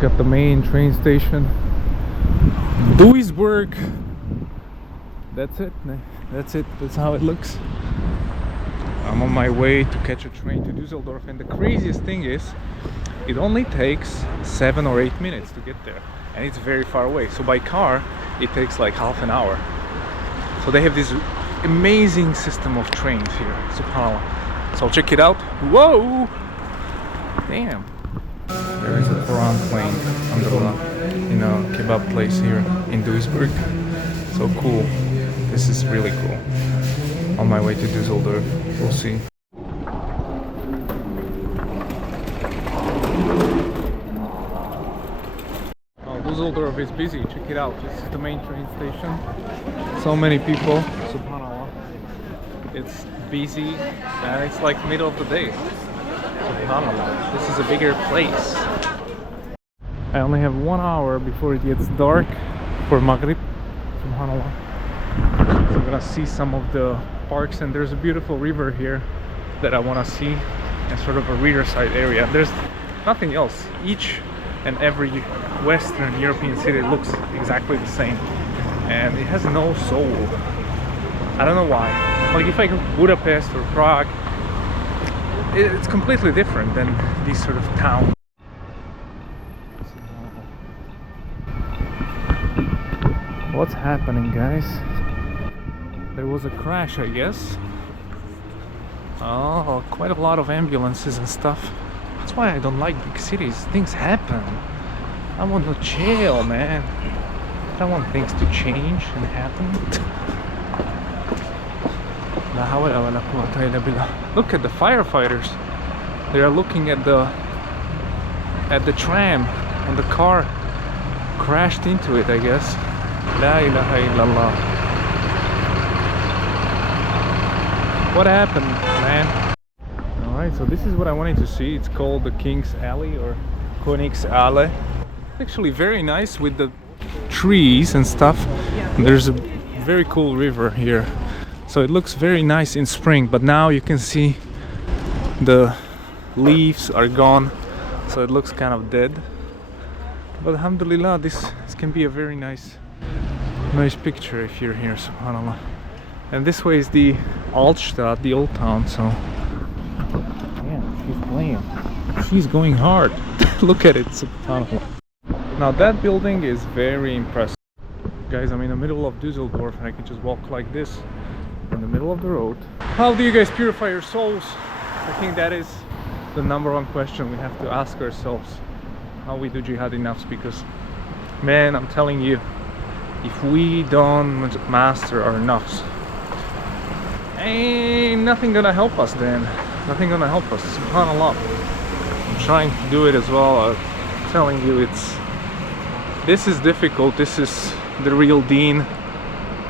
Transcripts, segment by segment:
Got the main train station, Duisburg. That's it. That's it. That's how it looks. I'm on my way to catch a train to Düsseldorf, and the craziest thing is it only takes 7 or 8 minutes to get there, and it's very far away. So by car it takes like half an hour. So they have this amazing system of trains here, subhanallah. So I'll check it out. Whoa! Damn! There is a Quran playing, alhamdulillah, in a kebab place here in Duisburg. So cool. This is really cool. On my way to Düsseldorf, we'll see. Oh, Düsseldorf is busy. Check it out. This is the main train station. So many people, subhanallah. It's busy and it's like middle of the day. Subhanallah. This is a bigger place. I only have 1 hour before it gets dark for Maghrib. Subhanallah. So I'm gonna see some of the parks, and there's a beautiful river here that I want to see, and sort of a riverside area. There's nothing else. Each and every Western European city looks exactly the same, and it has no soul. I don't know why. Like if I go to Budapest or Prague, it's completely different than these sort of towns. What's happening, guys? There was a crash, I guess. Oh, quite a lot of ambulances and stuff. That's why I don't like big cities. Things happen. I want to chill, man. I don't want things to change and happen. Look at the firefighters. They are looking at the tram, and the car crashed into it, I guess. La ilaha illallah. What happened, man? Alright, so this is what I wanted to see. It's called the King's Alley or Königsallee. It's actually very nice with the trees and stuff. And there's a very cool river here. So it looks very nice in spring, but now you can see the leaves are gone. So it looks kind of dead. But alhamdulillah, this can be a very nice picture if you're here, subhanallah. And this way is the Altstadt, the old town, so yeah, she's playing. She's going hard. Look at it, subhanallah. Now that building is very impressive. Guys, I'm in the middle of Düsseldorf and I can just walk like this in the middle of the road. How do you guys purify your souls? I think that is the #1 question we have to ask ourselves. How we do jihad in nafs, because man, I'm telling you, if we don't master our nafs, ain't nothing gonna help us then. Nothing gonna help us, subhanallah. I'm trying to do it as well. I'm telling you, this is difficult. This is the real deen.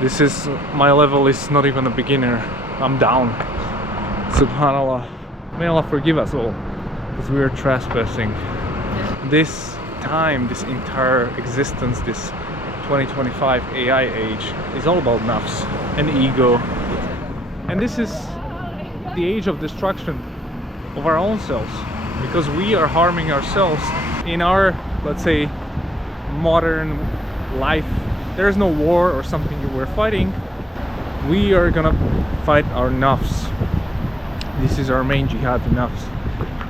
This is, my level is not even a beginner. I'm down, subhanallah. May Allah forgive us all, because we are trespassing. This time, this entire existence, this 2025 AI age is all about nafs and ego. And this is the age of destruction of our own selves, because we are harming ourselves in our, let's say, modern life. There is no war or something we're fighting. We are gonna fight our nafs. This is our main jihad, nafs.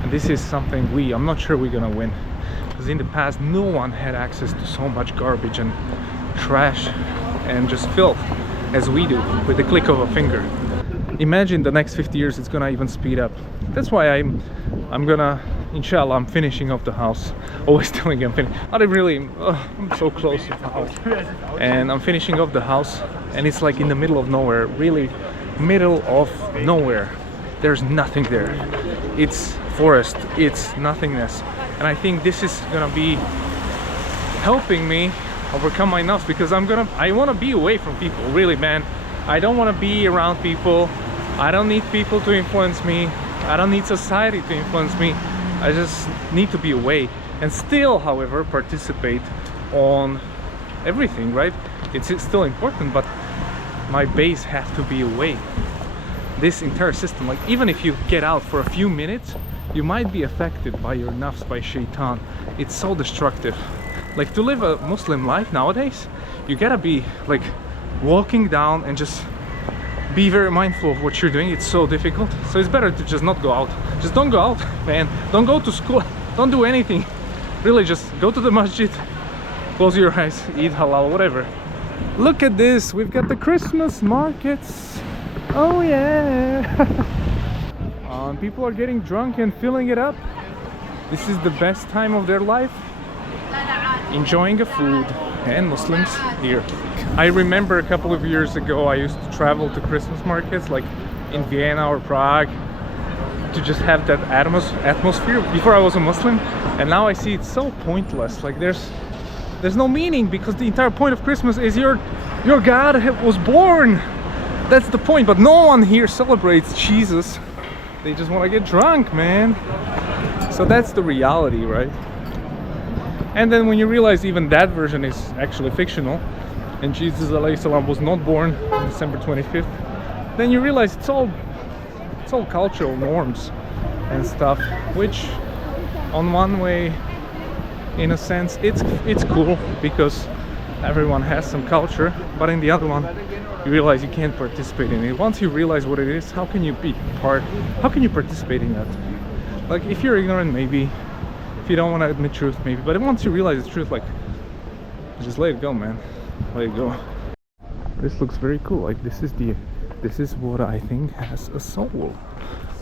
And this is something I'm not sure we're gonna win. Because in the past, no one had access to so much garbage and trash and just filth as we do with the click of a finger. Imagine the next 50 years, it's gonna even speed up. That's why I'm gonna, inshallah, I'm finishing off the house. Always telling you I'm finishing. I'm so close to the house. And I'm finishing off the house, and it's like in the middle of nowhere, really middle of nowhere. There's nothing there. It's forest, it's nothingness. And I think this is gonna be helping me overcome my nafs, because I want to be away from people, really, man. I don't want to be around people. I don't need people to influence me. I don't need society to influence me. I just need to be away, and still, however, participate on everything, right? It's still important, but my base has to be away. This entire system, like, even if you get out for a few minutes, you might be affected by your nafs, by shaitan. It's so destructive. Like, to live a Muslim life nowadays, you gotta be like walking down and just be very mindful of what you're doing. It's so difficult, so it's better to just not go out. Just don't go out, man. Don't go to school, don't do anything. Really, just go to the masjid, close your eyes, eat halal, whatever. Look at this, we've got the Christmas markets. Oh yeah. People are getting drunk and filling it up. This is the best time of their life, enjoying the food, and Muslims here. I remember a couple of years ago I used to travel to Christmas markets like in Vienna or Prague to just have that atmosphere before I was a Muslim, and now I see it's so pointless. Like there's no meaning, because the entire point of Christmas is your God was born. That's the point, but no one here celebrates Jesus. They just want to get drunk, man. So that's the reality, right? And then when you realize even that version is actually fictional, and Jesus alayhi salam was not born on December 25th, then you realize it's all cultural norms and stuff, which on one way, in a sense, it's cool because everyone has some culture, but in the other one you realize you can't participate in it. Once you realize what it is, how can you participate in that? Like, if you're ignorant, maybe. If you don't want to admit truth, maybe. But once you realize the truth, like, just let it go, man. Let it go. This looks very cool. Like, this is what I think has a soul.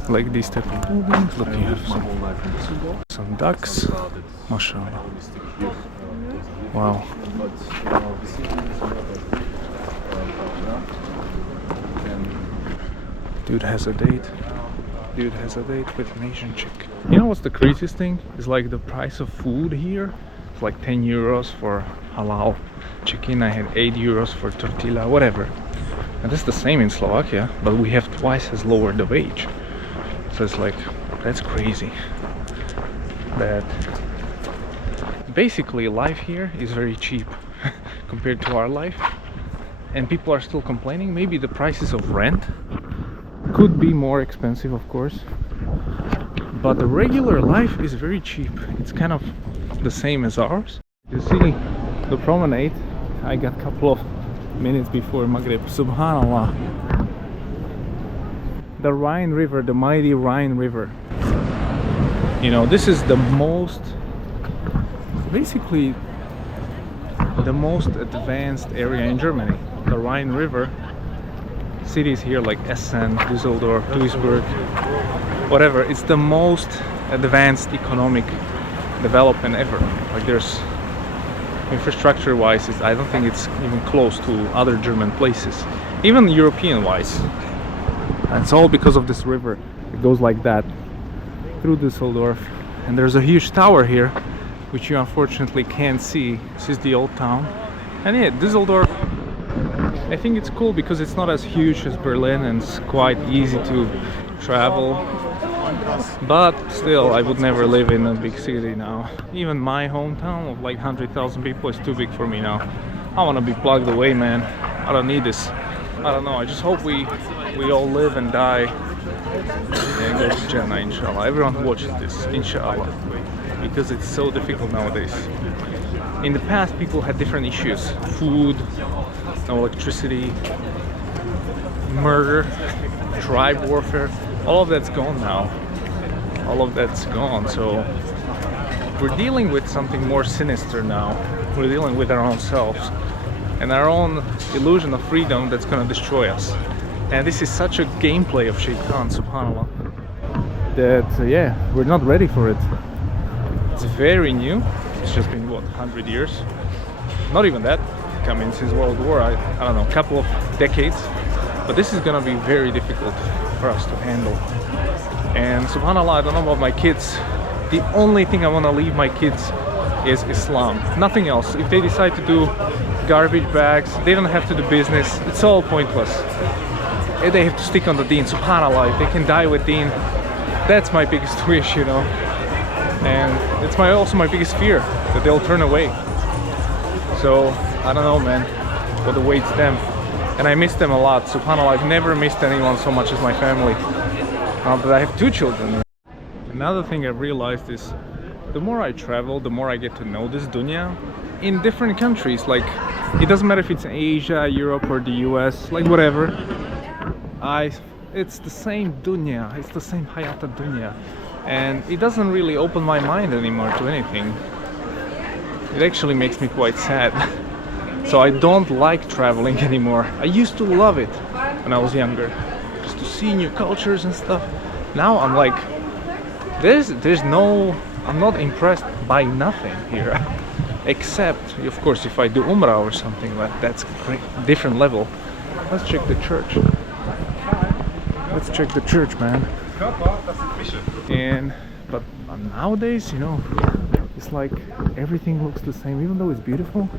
Like these type of buildings. Look, you have some ducks. Mashallah. Wow. Dude has a date. Dude has a date with an Asian chick. You know what's the craziest thing? Is like the price of food here. It's like 10 euros for halal chicken. I had 8 euros for tortilla, whatever. And that's the same in Slovakia, but we have twice as lower the wage. So it's like, that's crazy. That basically life here is very cheap compared to our life, and people are still complaining. Maybe the prices of rent could be more expensive, of course, but the regular life is very cheap. It's kind of the same as ours. You see the promenade, I got a couple of minutes before Maghrib. Subhanallah, the Rhine River, the mighty Rhine River. You know, this is the most, basically the most advanced area in Germany. The Rhine River. Cities here like Essen, Düsseldorf, Duisburg, whatever. It's the most advanced economic development ever. Like, there's infrastructure wise, I don't think it's even close to other German places, even European wise. And it's all because of this river. It goes like that through Düsseldorf, and there's a huge tower here which you unfortunately can't see. This is the old town. And yeah, Düsseldorf, I think it's cool because it's not as huge as Berlin and it's quite easy to travel. But still, I would never live in a big city now. Even my hometown of like 100,000 people is too big for me now. I want to be plugged away, man. I don't need this. I don't know, I just hope we all live and die and go to Jannah, inshallah. Everyone who watches this, inshallah. Because it's so difficult nowadays. In the past, people had different issues. Food, no electricity, murder, tribe warfare. All of that's gone now. All of that's gone. So we're dealing with something more sinister now. We're dealing with our own selves and our own illusion of freedom that's gonna destroy us. And this is such a gameplay of Shaitan, subhanAllah, that yeah, we're not ready for it. It's very new. It's just been, what, 100 years? Not even that. I mean, since World War, I don't know, a couple of decades. But this is gonna be very difficult for us to handle. And subhanAllah, I don't know about my kids. The only thing I want to leave my kids is Islam. Nothing else. If they decide to do garbage bags, they don't have to do business. It's all pointless. They have to stick on the deen. SubhanAllah, if they can die with deen, that's my biggest wish, you know. And it's also my biggest fear, that they'll turn away. So, I don't know, man, what awaits them. And I miss them a lot. SubhanAllah, I've never missed anyone so much as my family. But I have 2 children. And Another thing I've realized is the more I travel, the more I get to know this dunya in different countries. Like, it doesn't matter if it's Asia, Europe, or the US, like whatever. It's the same dunya, it's the same hayata dunya, and it doesn't really open my mind anymore to anything. It actually makes me quite sad. So I don't like traveling anymore. I used to love it when I was younger, just to see new cultures and stuff. Now I'm like, I'm not impressed by nothing here. Except, of course, if I do Umrah or something, that's great, different level. Let's check the church. Let's check the church, man. But nowadays, you know, it's like everything looks the same. Even though it's beautiful,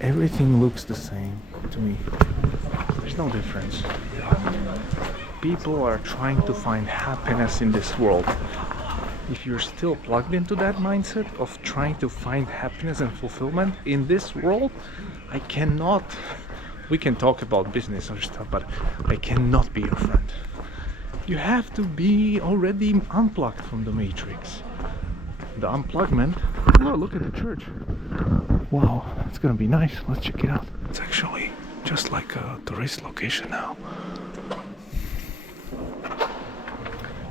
everything looks the same to me. There's no difference. People are trying to find happiness in this world. If you're still plugged into that mindset of trying to find happiness and fulfillment in this world, I cannot. We can talk about business or stuff, but I cannot be your friend. You have to be already unplugged from the matrix. The unplugment. Oh, look at the church. Wow, it's gonna be nice. Let's check it out. It's actually just like a tourist location now.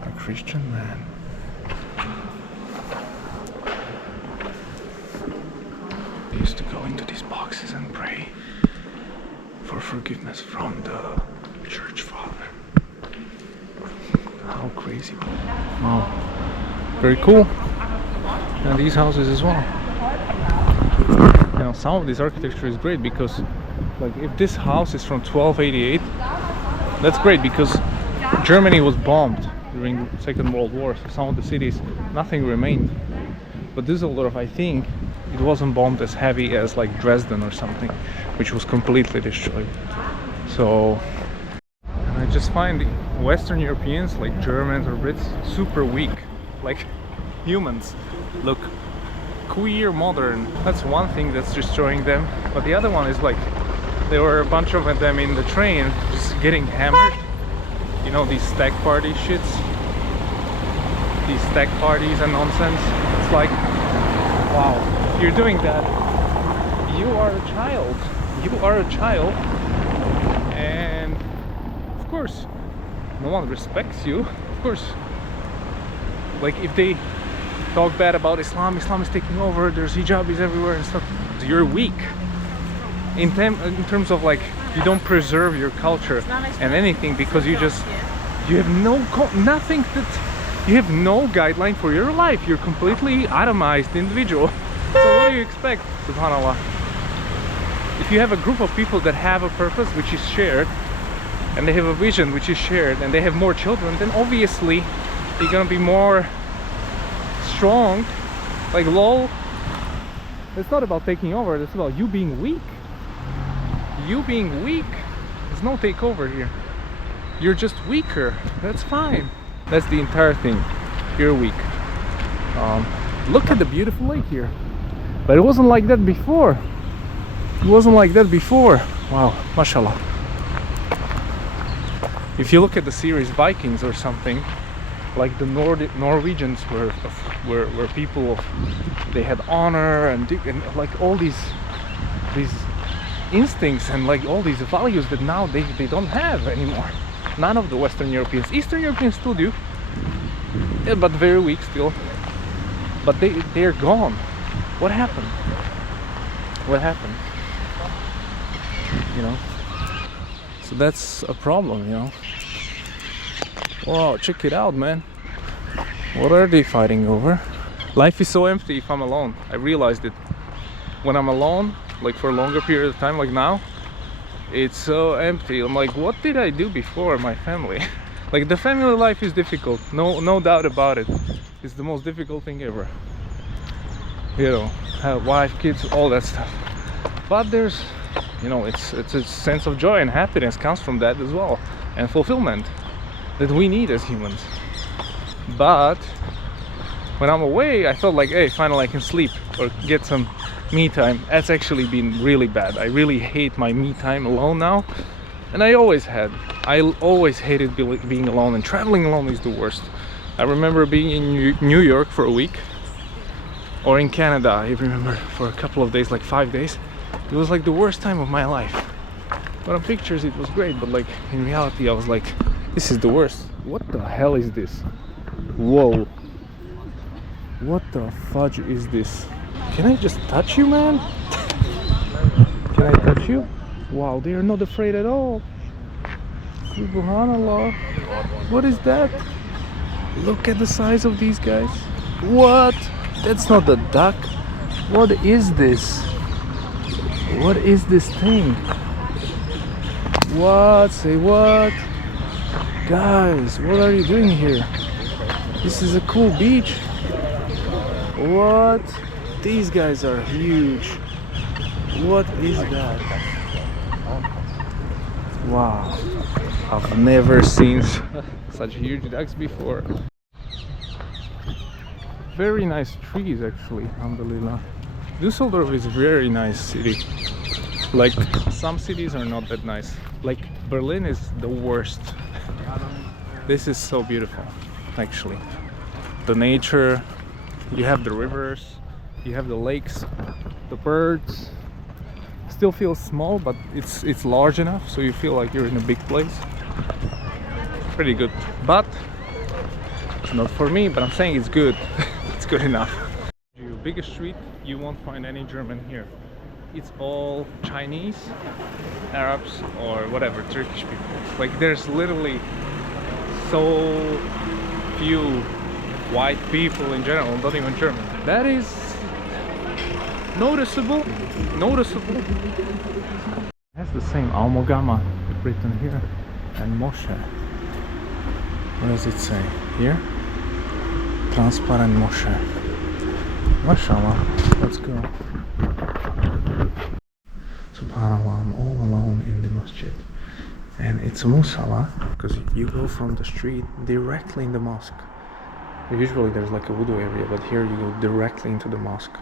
A Christian man. I used to go into these boxes and pray for forgiveness from the church father. How crazy. Wow. Very cool. And these houses as well. You know, some of this architecture is great because, like, if this house is from 1288, that's great because Germany was bombed during the Second World War. So some of the cities, nothing remained. But Düsseldorf, I think, it wasn't bombed as heavy as like Dresden or something, which was completely destroyed. So, and I just find Western Europeans, like Germans or Brits, super weak. Like, humans look queer modern. That's one thing that's destroying them. But the other one is like, there were a bunch of them in the train just getting hammered. You know, these stag party shits, these stag parties and nonsense. It's like, wow, if you're doing that, you are a child. You are a child, and of course no one respects you. Of course, like, if they talk bad about Islam is taking over, there's hijabis everywhere and stuff, you're weak in terms of, like, you don't preserve your culture and anything because you have nothing that you have no guideline for your life. You're completely atomized individual. So what do you expect, subhanallah? If you have a group of people that have a purpose which is shared, and they have a vision which is shared, and they have more children, then obviously they're gonna be more strong. Like, lol, it's not about taking over, it's about you being weak. You being weak. There's no takeover here. You're just weaker. That's fine. That's the entire thing. You're weak. Look at the beautiful lake here. But it wasn't like that before. It wasn't like that before. Wow, mashallah. If you look at the series Vikings or something, like the Norwegians were people of, they had honor and like all these instincts and like all these values that now they don't have anymore. None of the Western Europeans. Eastern Europeans still do, yeah, but very weak still. But they're gone. What happened? What happened? You know. So that's a problem, you know. Wow, check it out, man. What are they fighting over? Life is so empty if I'm alone. I realized it. When I'm alone, like for a longer period of time, like now, it's so empty. I'm like, what did I do before my family? Like, the family life is difficult, no doubt about it. It's the most difficult thing ever. You know, have wife, kids, all that stuff. But there's, you know, it's a sense of joy and happiness comes from that as well, and fulfillment that we need as humans. But when I'm away, I felt like, hey, finally I can sleep or get some me time. That's actually been really bad. I really hate my me time alone now, and I always hated being alone, and traveling alone is the worst. I remember being in New York for a week, or in Canada, I remember, for a couple of days, like 5 days. It was like the worst time of my life. But on pictures it was great, but like in reality I was like, this is the worst. What the hell is this? Whoa. What the fudge is this? Can I just touch you, man? Can I touch you? Wow, they are not afraid at all. Subhanallah. What is that? Look at the size of these guys. What? That's not the duck. What is this? What is this thing? What? Say what? Guys, what are you doing here? This is a cool beach. What? These guys are huge. What is that? Wow. I've never seen such huge ducks before. Very nice trees actually, alhamdulillah. Düsseldorf is a very nice city. Like, some cities are not that nice. Like, Berlin is the worst. This is so beautiful, actually. The nature, you have the rivers, you have the lakes, the birds. Still feels small, but it's large enough, so you feel like you're in a big place. Pretty good, but it's not for me. But I'm saying it's good. It's good enough. Your biggest street, you won't find any German here. It's all Chinese, Arabs, or whatever, Turkish people. Like, there's literally so few white people in general, not even German. That is noticeable. That's the same Almogama written here, and Moshe. What does it say here? Transparent Moshe. Mashallah. Let's go. Subhanallah, I'm all alone in the masjid. And it's a musalla, because you go from the street directly in the mosque. Usually there's like a wudu area, but here you go directly into the mosque.